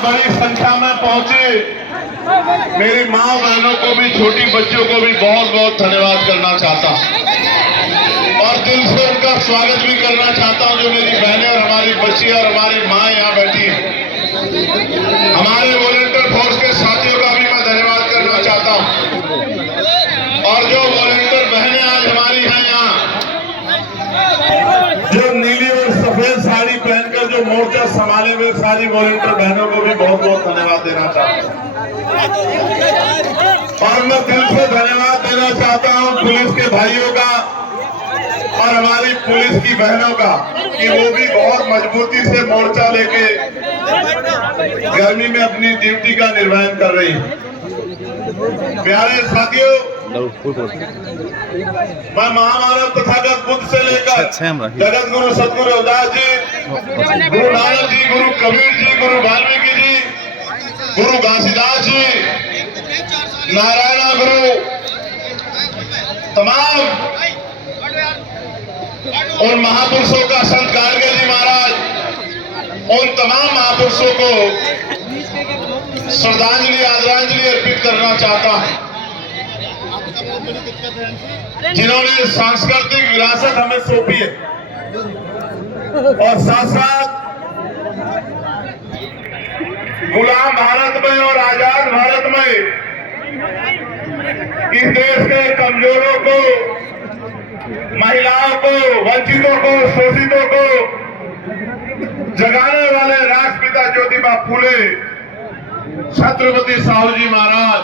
यहाँ बड़ी संख्या में पहुंचे मेरी माँ बहनों को भी, छोटी बच्चों को भी बहुत बहुत धन्यवाद करना चाहता हूँ और दिल से उनका स्वागत भी करना चाहता हूँ। जो मेरी बहनें और हमारी बच्ची और हमारी माँ यहाँ बैठी है, हमारे वॉलंटियर फोर्स के साथियों का भी मैं धन्यवाद करना चाहता हूँ। और जो वॉलंटियर बहनें आज हमारी हैं यहाँ, जो नीली और सफेद साड़ी पहनकर जो मोर्चा संभाले हुए सारी वॉलंटियर बहनों को भी बहुत बहुत धन्यवाद देना चाहता हूँ। और मैं दिल से धन्यवाद देना चाहता हूँ पुलिस के भाइयों का और हमारी पुलिस की बहनों का कि वो भी बहुत मजबूती से मोर्चा लेके गर्मी में अपनी ड्यूटी का निर्वहन कर रही है। प्यारे साथियों, मैं महामानव तथागत बुद्ध से लेकर जगत गुरु सतगुरु रविदास जी, गुरु नानक जी, गुरु कबीर जी, गुरु वाल्मीकि जी, गुरु घासीदास जी, नारायण गुरु, तमाम उन महापुरुषों का, संत गाडगे जी महाराज, उन तमाम महापुरुषों को श्रद्धांजलि आदरांजलि अर्पित करना चाहता हूं जिन्होंने सांस्कृतिक विरासत हमें सौंपी है और साथ साथ गुलाम भारत में और आजाद भारत में इस देश के कमजोरों को, महिलाओं को, वंचितों को, शोषितों को जगाने वाले राष्ट्रपिता ज्योतिबा फूले, छत्रपति साहू जी महाराज,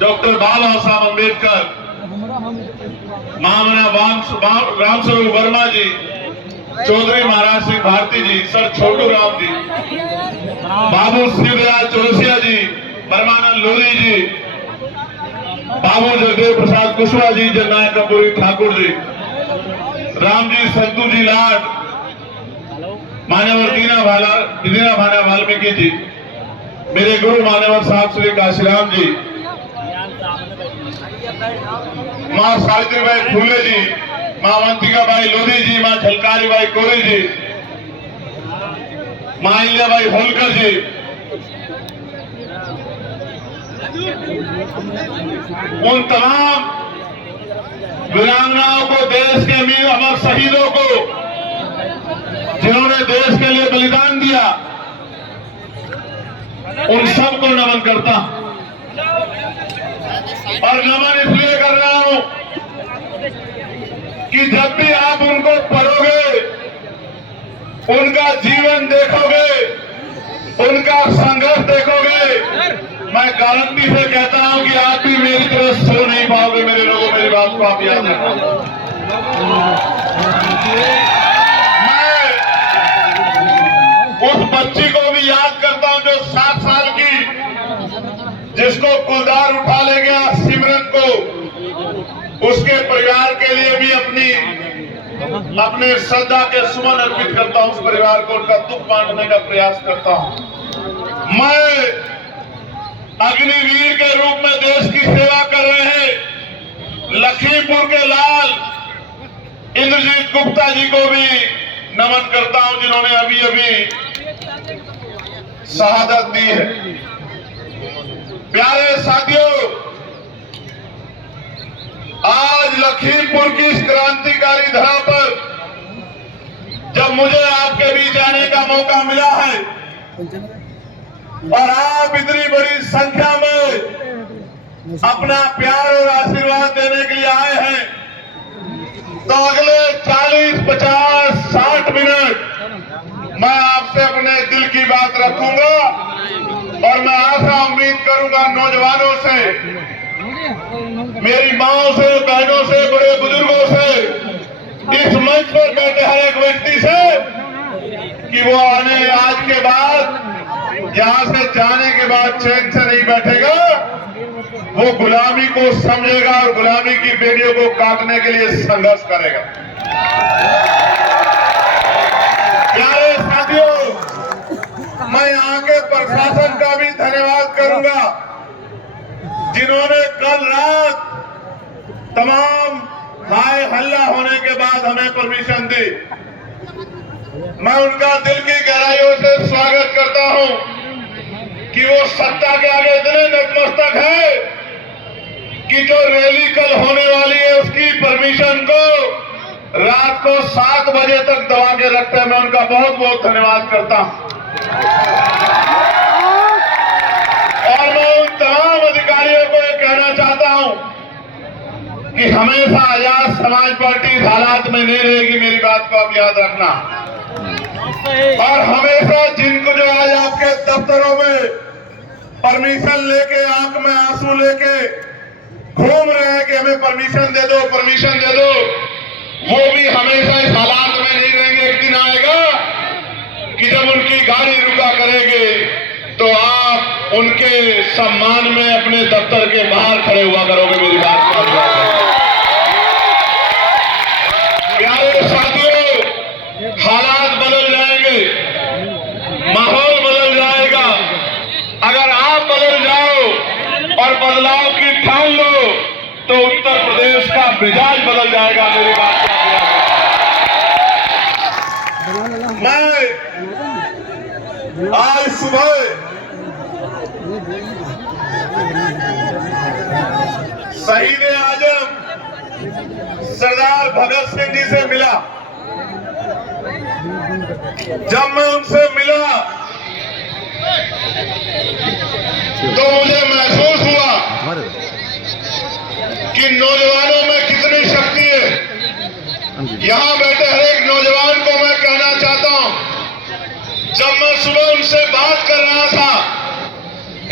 डॉक्टर बाबा साहब अम्बेडकर, महामना रामस्वरूप वर्मा जी, चौधरी महाराज सिंह भारती जी, सर छोटू राम जी, बाबू शिवदयाल चौरसिया जी, परमानंद लोधी जी, बाबू जगदेव प्रसाद कुशवाहा जी, जननायक कपूरी ठाकुर जी, राम जी संतू जी लाड, मान्यवर दीना भाना वाल्मीकि जी, मेरे गुरु मान्यवर साहब श्री काशीराम जी, माँ सावित्रीबाई फूले जी, माँ अवंतिकाबाई लोधी जी, माँ झलकारीबाई कोरी जी, माँ अहिल्याबाई होलकर जी, उन तमाम वीरांगनाओं को, देश के वीर अमर शहीदों को जिन्होंने देश के लिए बलिदान दिया, उन सबको नमन करता हूं। और नमन इसलिए कर रहा हूं कि जब भी आप उनको पढ़ोगे, उनका जीवन देखोगे, उनका संघर्ष देखोगे, मैं गारंटी से कहता हूं कि आप भी मेरी तरह सो नहीं पाओगे। मेरे लोगों, मेरी बात को आप याद रखना। मैं उस बच्ची को भी याद करता हूं जो 7 साल की, जिसको कुलदार उठा ले गया, सिमरन को, उसके परिवार के लिए भी अपने श्रद्धा के सुमन अर्पित करता हूं। उस परिवार को उनका दुख बांटने का प्रयास करता हूं। मैं अग्निवीर के रूप में देश की सेवा कर रहे हैं लखीमपुर के लाल इंद्रजीत गुप्ता जी को भी नमन करता हूं, जिन्होंने अभी अभी शहादत दी है। प्यारे साथियों, आज लखीमपुर की इस क्रांतिकारी धरा पर जब मुझे आपके बीच आने का मौका मिला है और आप इतनी बड़ी संख्या में अपना प्यार और आशीर्वाद देने के लिए आए हैं, तो अगले 40, 50, 60 मिनट मैं आपसे अपने दिल की बात रखूंगा और मैं आशा उम्मीद करूंगा नौजवानों से, मेरी माओं से, बहनों से, बड़े बुजुर्गों से, इस मंच पर बैठे हर एक व्यक्ति से कि वो आने आज के बाद, यहां से जाने के बाद चैन से नहीं बैठेगा, वो गुलामी को समझेगा और गुलामी की बेड़ियों को काटने के लिए संघर्ष करेगा। प्यारे साथियों, मैं यहाँ के प्रशासन का भी धन्यवाद करूंगा, जिन्होंने कल रात तमाम हाय हल्ला होने के बाद हमें परमिशन दी मैं उनका दिल की गहराइयों से स्वागत करता हूं कि वो सत्ता के आगे इतने नतमस्तक है कि जो रैली कल होने वाली है उसकी परमिशन को रात को 7 बजे तक दबा के रखते हैं। मैं उनका बहुत बहुत धन्यवाद करता हूं और मैं उन तमाम अधिकारियों को ये कहना चाहता हूं कि हमेशा आजाद समाज पार्टी इस हालात में नहीं रहेगी। मेरी बात को आप याद रखना। और हमेशा जिनको जो आज आपके दफ्तरों में परमिशन लेके आंख में आंसू लेके घूम रहे हैं कि हमें परमिशन दे दो, परमिशन दे दो, वो भी हमेशा इस हालात में नहीं रहेंगे। एक दिन आएगा कि जब उनकी गाड़ी रुका करेगी तो आप उनके सम्मान में अपने दफ्तर के बाहर खड़े हुआ करोगे। मेरी बात को प्यारे साथियों, हालात बदल जाएंगे, माहौल बदल जाएगा। अगर आप बदल जाओ और बदलाव की ठान लो तो उत्तर प्रदेश का मिजाज बदल जाएगा। मेरी बात मैं आज सुबह शहीद आजम सरदार भगत सिंह जी से मिला। जब मैं उनसे मिला तो मुझे महसूस हुआ कि नौजवानों में कितनी शक्ति है। यहां बैठे हर एक नौजवान को मैं कहना चाहता हूं, जब मैं सुबह उनसे बात कर रहा था,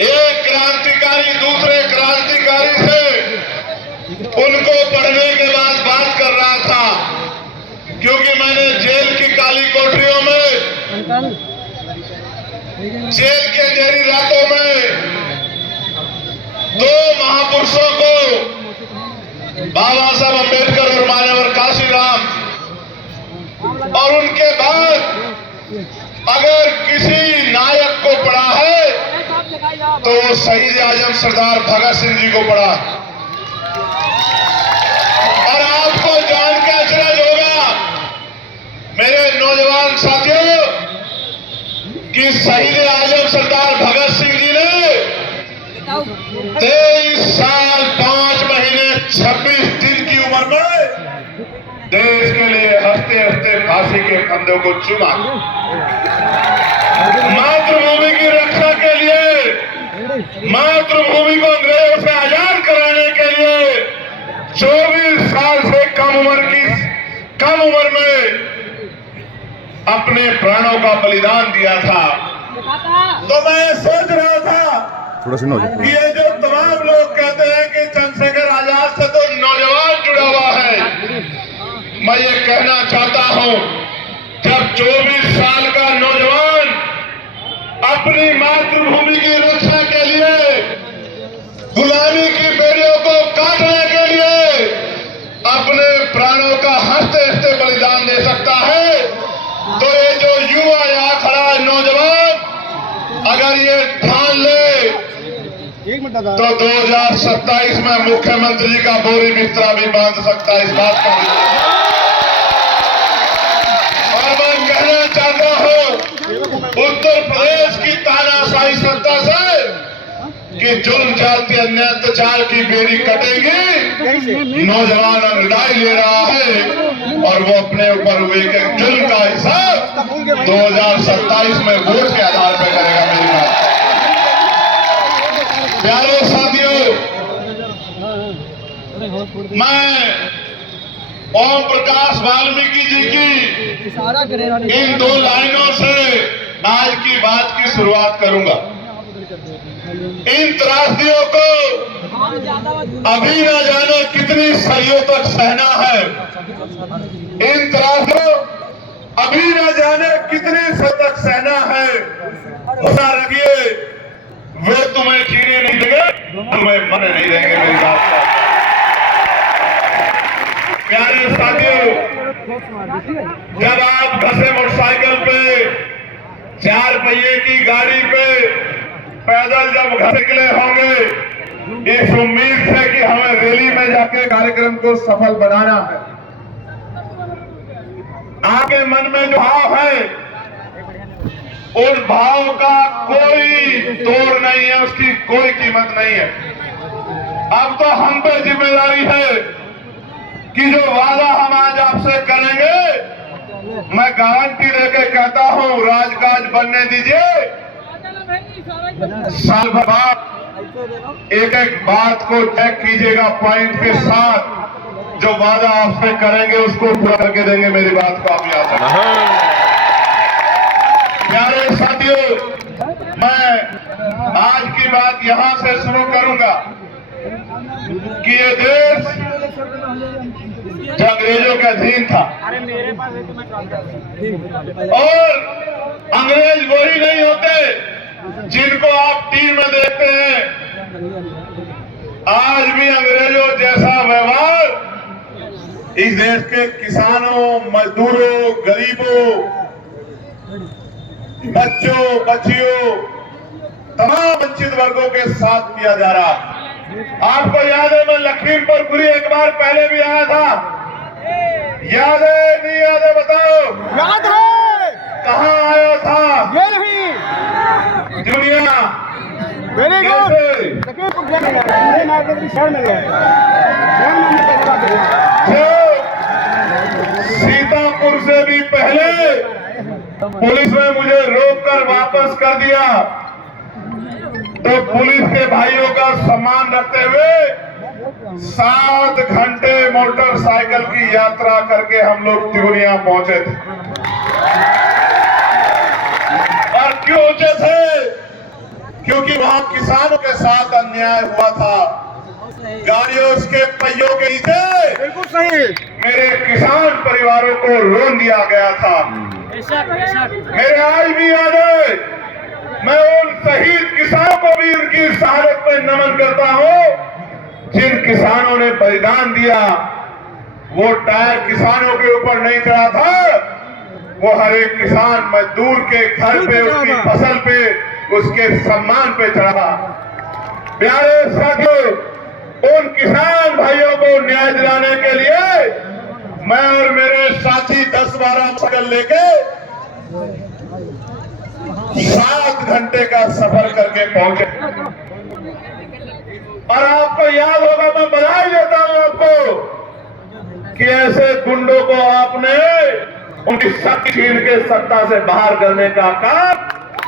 एक क्रांतिकारी दूसरे क्रांतिकारी से उनको पढ़ने के बाद बात कर रहा था, क्योंकि मैंने जेल की काली कोठरियों में, जेल के अंधेरी रातों में दो महापुरुषों को, बाबा साहब अम्बेडकर और मान्यवर काशीराम, और उनके बाद अगर किसी नायक को पढ़ा है तो वो शहीद आजम सरदार भगत सिंह जी को पढ़ा। और आपको जान के आश्चर्य होगा मेरे नौजवान साथियों कि शहीद आजम सरदार भगत सिंह जी ने 23 साल 5 महीने 26 दिन की उम्र में देश के लिए हंसते हंसते फांसी के फंदों को चुमा। मातृभूमि की रक्षा के लिए, मातृभूमि को अंग्रेजों से आजाद कराने के लिए 24 साल से कम उम्र में अपने प्राणों का बलिदान दिया था। तो मैं सोच रहा था कि ये जो तमाम लोग कहते हैं कि चंद्रशेखर आजाद से तो नौजवान जुड़ा हुआ है, मैं ये कहना चाहता हूं, जब 24 साल का नौजवान अपनी मातृभूमि की रक्षा के लिए, गुलामी की बेड़ियों को काटने के लिए अपने प्राणों का हंसते हंसते बलिदान दे सकता है, तो ये जो युवा यहाँ खड़ा है नौजवान, अगर ये ठान ले तो 2027 में मुख्यमंत्री जी का बोरी बिस्तरा भी बांध सकता है। इस बात का और मैं कहना चाहता हूं उत्तर प्रदेश की तानाशाही सत्ता से कि जुल्म जाति अन्याय अत्याचार की बेड़ी कटेगी। नौजवान अंगड़ाई ले रहा है और वो अपने ऊपर हुए के जुल्म का हिसाब 2027 में वोट के आधार पर करेगा। मेरी बात प्यारे साथियों, मैं ओम प्रकाश वाल्मीकि जी की इन 2 लाइनों से आज की बात की शुरुआत करूंगा। इन त्रासदियों को अभी न जाने कितनी सदियों तक सहना है। इन त्रासदियों अभी न जाने कितनी सदी तक सहना है। होना रखिए, वे तुम्हें जीने नहीं देंगे, तुम्हें मरने नहीं देंगे। मेरी बात का प्यारे साथियों, जब आप घसे मोटरसाइकिल पे, 4 पहिए की गाड़ी पे, पैदल जब घर निकले होंगे इस उम्मीद से कि हमें रैली में जाके कार्यक्रम को सफल बनाना है, आपके मन में जो भाव है उन भाव का कोई तोड़ नहीं है, उसकी कोई कीमत नहीं है। अब तो हम पे जिम्मेदारी है कि जो वादा हम आज आपसे करेंगे, मैं गारंटी देके कहता हूं, राजकाज बनने दीजिए। साल भर बाद एक एक बात को चेक कीजिएगा पॉइंट के साथ, जो वादा आपसे करेंगे उसको पूरा करके देंगे। मेरी बात को आप याद रखें। प्यारे साथियों, मैं आज की बात यहां से शुरू करूंगा कि ये देश अंग्रेजों का अधीन था, और अंग्रेज वही नहीं होते जिनको आप टीवी में देखते हैं। आज भी अंग्रेजों जैसा व्यवहार इस देश के किसानों, मजदूरों, गरीबों, बच्चों, बच्चियों, तमाम वंचित वर्गों के साथ किया जा रहा है। आपको याद है, मैं लखीमपुर एक बार पहले भी आया था। याद है नहीं याद है बताओ? याद है। कहाँ आया था? ये नहीं दुनिया वेरी गुड। सीतापुर से भी पहले पुलिस ने मुझे रोककर वापस कर दिया, तो पुलिस के भाइयों का सम्मान रखते हुए 7 घंटे मोटरसाइकिल की यात्रा करके हम लोग तिगुनिया पहुंचे थे। और क्यों पहुंचे थे? क्योंकि वहां किसानों के साथ अन्याय हुआ था। गाड़ियों के पहियों के नीचे बिल्कुल सही मेरे किसान परिवारों को रोन दिया गया था। मेरे आज भी याद है, मैं उन शहीद किसानों को भी उनकी शहादत में नमन करता हूं जिन किसानों ने बलिदान दिया। वो टायर किसानों के ऊपर नहीं चढ़ा था, वो हर एक किसान मजदूर के घर पे, उसकी फसल पे, उसके सम्मान पे चढ़ा। प्यारे साथियों, उन किसान भाइयों को न्याय दिलाने के लिए मैं और मेरे साथी 10-12 साइकिल लेके 7 घंटे का सफर करके पहुंचे। और आपको याद होगा, मैं बधाई देता हूं आपको कि ऐसे गुंडों को आपने उनकी शक्ति छीन के सत्ता से बाहर करने का काम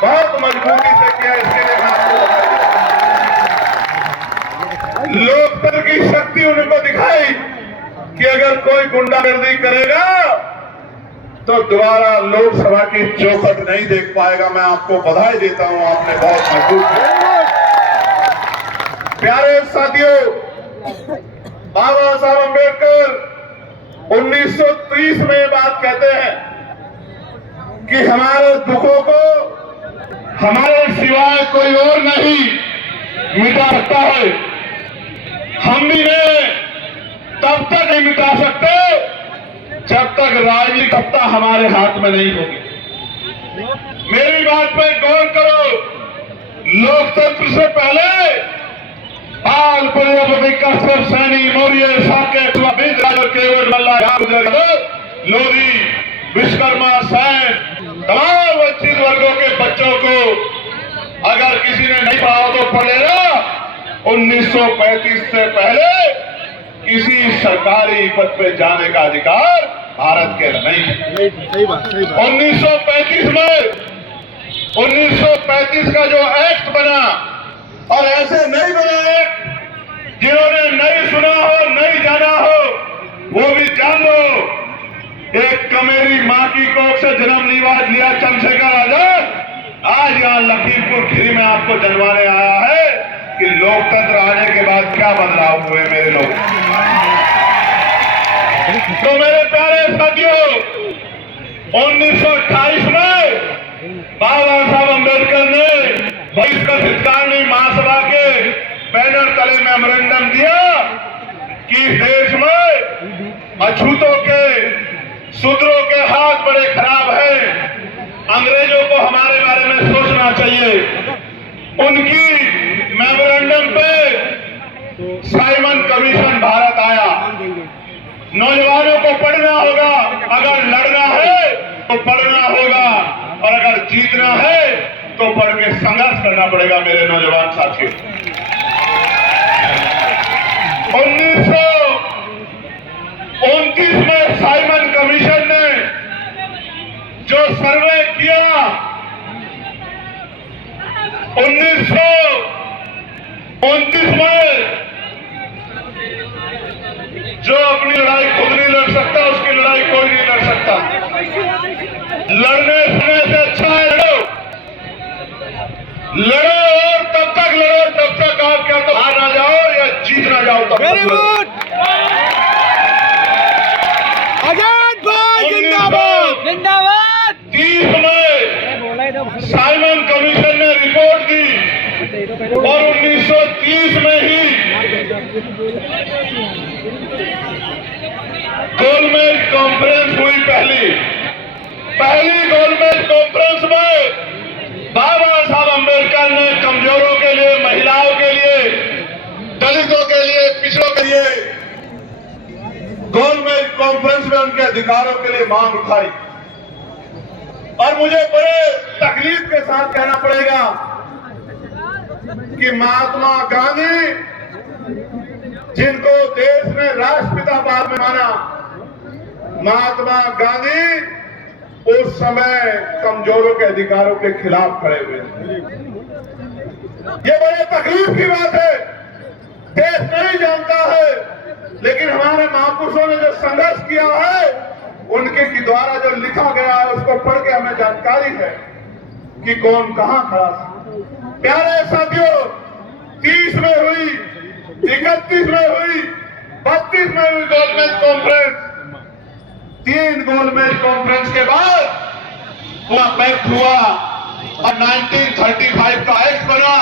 बहुत मजबूती से किया। इसके लिए मैं आपको लोकतंत्र की शक्ति उनको दिखाई कि अगर कोई गुंडागर्दी करेगा तो दोबारा लोकसभा की चौखट नहीं देख पाएगा। मैं आपको बधाई देता हूं, आपने बहुत मजबूत किया। प्यारे साथियों, बाबा साहब अम्बेडकर 1930 में ये बात कहते हैं कि हमारे दुखों को हमारे सिवाय कोई और नहीं मिटा सकता है। हम भी तब तक नहीं मिटा सकते जब तक राजनीतिक सत्ता हमारे हाथ में नहीं होगी। मेरी बात पे गौर करो। लोकतंत्र से पहले पाल, प्रजापति, कश्यप, सैनी, मौर्य, साकेत, केवल, मल्ला, लोधी, विश्वकर्मा, सैन, तमाम वंचित वर्गों के बच्चों को अगर किसी ने नहीं पढ़ा तो पढ़ेगा। 1935 से पहले किसी सरकारी पद पे जाने का अधिकार भारत के नहीं है। 1935 में 1935 का जो एक्ट बना, और ऐसे नहीं बना एक्ट जिन्होंने नहीं सुना हो, नहीं जाना हो, वो भी जान लो। एक कमेरी मां की कोख से जन्म लिया चंद्रशेखर आजाद आज यहाँ लखीमपुर खीरी में आपको जनवाने आया है कि लोकतंत्र आने के बाद क्या बदलाव हुए मेरे लोग। तो मेरे प्यारे साथियों, 1928 में बाबा साहब अम्बेडकर ने बहिष्कृत हितकारिणी महासभा के बैनर तले मेमोरेंडम दिया कि देश में अछूतों के, शूद्रों के हाथ बड़े खराब हैं, अंग्रेजों को हमारे बारे में सोचना चाहिए। उनकी मेमोरेंडम पे साइमन कमीशन भारत आया। नौजवानों को पढ़ना होगा, अगर लड़ना है तो पढ़ना होगा, और अगर जीतना है तो पढ़ के संघर्ष करना पड़ेगा मेरे नौजवान साथियों। 1929 में साइमन कमीशन ने जो सर्वे किया, 1929 में जो अपनी लड़ाई खुद नहीं लड़ सकता उसकी लड़ाई कोई नहीं लड़ सकता। लड़ने से अच्छा है लड़ो, और तब तक लड़ो तब तक आप क्या तो हार ना जाओ या जीत ना जाओ। तब वेरी गुड। आजाद भाई जिंदाबाद जिंदाबाद। 30 में साइमन कमीशन ने रिपोर्ट दी और 1930 में ही गोलमेज कॉन्फ्रेंस हुई। पहली गोलमेज कॉन्फ्रेंस में बाबा साहब अम्बेडकर ने कमजोरों के लिए, महिलाओं के लिए, दलितों के लिए, पिछड़ों के लिए गोलमेज कॉन्फ्रेंस में उनके अधिकारों के लिए मांग उठाई। और मुझे बड़े तकलीफ के साथ कहना पड़ेगा कि महात्मा गांधी, जिनको देश में राष्ट्रपिता बाद में माना, महात्मा गांधी उस समय कमजोरों के अधिकारों के खिलाफ खड़े हुए थे। ये बड़े तकलीफ की बात है, देश नहीं जानता है, लेकिन हमारे महापुरुषों ने जो संघर्ष किया है उनके की द्वारा जो लिखा गया है उसको पढ़ के हमें जानकारी है कि कौन कहां खड़ा था। प्यारे साथियों, 30 में हुई, 31 में हुई, 32 में हुई गोलमेज कॉन्फ्रेंस। 3 गोलमेज कॉन्फ्रेंस के बाद पूरा पैक्ट हुआ और 1935 का एक्ट बना।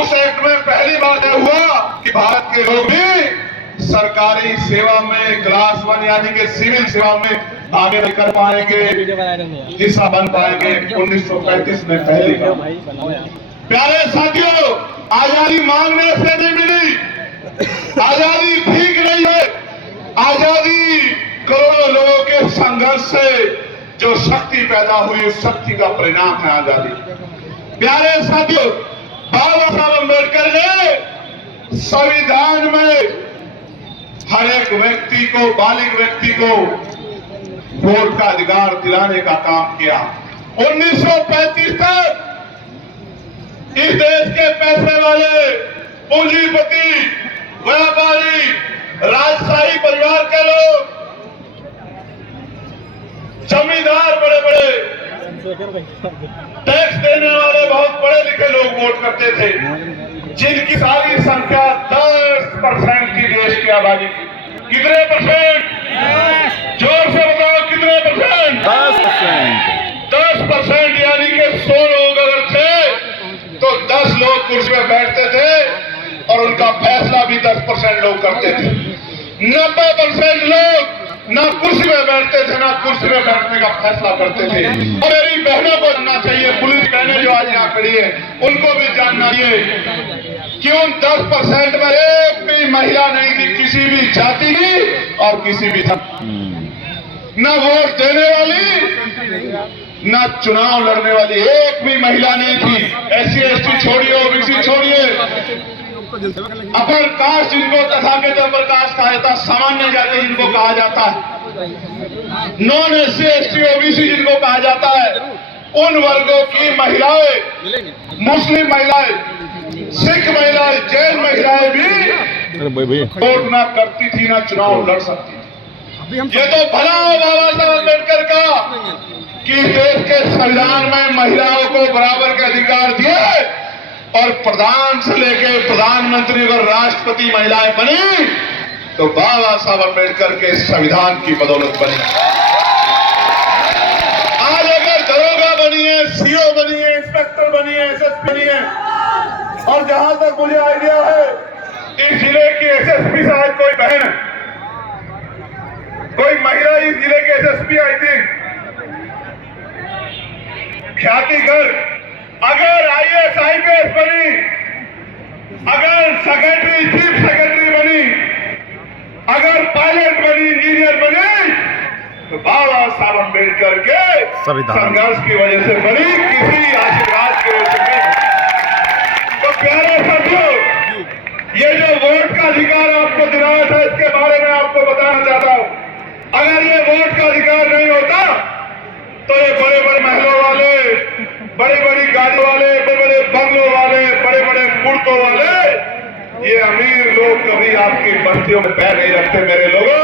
उस एक्ट में पहली बात यह हुआ कि भारत के लोग भी सरकारी सेवा में क्लास 1 यानी कि सिविल सेवा में आगे कर पाएंगे, हिस्सा बन पाएंगे। 1935 में पहली बार। प्यारे साथियों, आजादी मांगने से नहीं मिली, आजादी भीख नहीं है, आजादी करोड़ों लोगों के संघर्ष से जो शक्ति पैदा हुई उस शक्ति का परिणाम है आजादी। प्यारे साथियों, बाबा साहब अम्बेडकर ने संविधान में हर एक व्यक्ति को, बालिग व्यक्ति को वोट का अधिकार दिलाने का काम किया। 1935 तक इस देश के पैसे वाले, पूंजीपति, व्यापारी, राजशाही परिवार के लोग, जमींदार, बड़े बड़े टैक्स देने वाले बहुत पढ़े लिखे लोग वोट करते थे, जिनकी सारी संख्या 10% की देश की आबादी की। कितने परसेंट? जोर से बताओ, कितने परसेंट? 10%। 10% यानी कि 100 लोग अगर थे तो 10 लोग कुर्सी में बैठते थे और उनका फैसला भी 10% लोग करते थे। 90% लोग ना कुर्सी में बैठते थे, ना कुर्सी में बैठने का फैसला करते थे। और मेरी बहनों को जानना चाहिए, पुलिस बहनें जो आज यहाँ खड़ी है उनको भी जानना चाहिए कि उन 10% में एक भी महिला नहीं थी, किसी भी जाति की और किसी भी धर्म, न वोट देने वाली, न चुनाव लड़ने वाली एक भी महिला नहीं थी। SC ST छोड़िए, OBC छोड़िए, अपर कास्ट जिनको तथाकथित अपर कास्ट कहा जाता है, सामान्य जाति जिनको कहा जाता है, नॉन SC ST OBC जिनको कहा जाता है, उन वर्गों की महिलाएं, मुस्लिम महिलाएं, सिख महिलाएं, जैन महिलाएं भी वोट ना करती थी, ना चुनाव लड़ सकती थी। ये तो भला हो बाबा साहब अम्बेडकर का कि देश के संविधान में महिलाओं को बराबर के अधिकार दिए और प्रधान से लेकर प्रधानमंत्री और राष्ट्रपति महिलाएं बनी, तो बाबा साहब अम्बेडकर के संविधान की बदौलत बनी। आज अगर दरोगा बनी है, CO बनी है, इंस्पेक्टर बनी है, SSP बनी है, और जहां तक मुझे आइडिया है इस जिले की SSP शायद कोई बहन है, कोई महिला इस जिले के SSP आई थी, ख्याति गर्ग। अगर IAS IPS बनी, अगर सेक्रेटरी, चीफ सेक्रेटरी बनी, अगर पायलट बनी, इंजीनियर बनी, तो बाबा साहब अम्बेडकर के संघर्ष की वजह से बनी, किसी आशीर्वाद की वजह से नहीं। तो प्यारे साथियों, ये जो वोट का अधिकार आपको दिलाया था, इसके बारे में आपको बताना चाहता हूं। अगर ये वोट का अधिकार नहीं होता तो ये बड़े बड़े महलों वाले, बड़ी बड़ी गाड़ी वाले, बड़े बड़े बंगलों वाले, बड़े बड़े मुल्कों वाले, ये अमीर लोग कभी आपकी बस्तियों में पैर नहीं रखते। मेरे लोगों,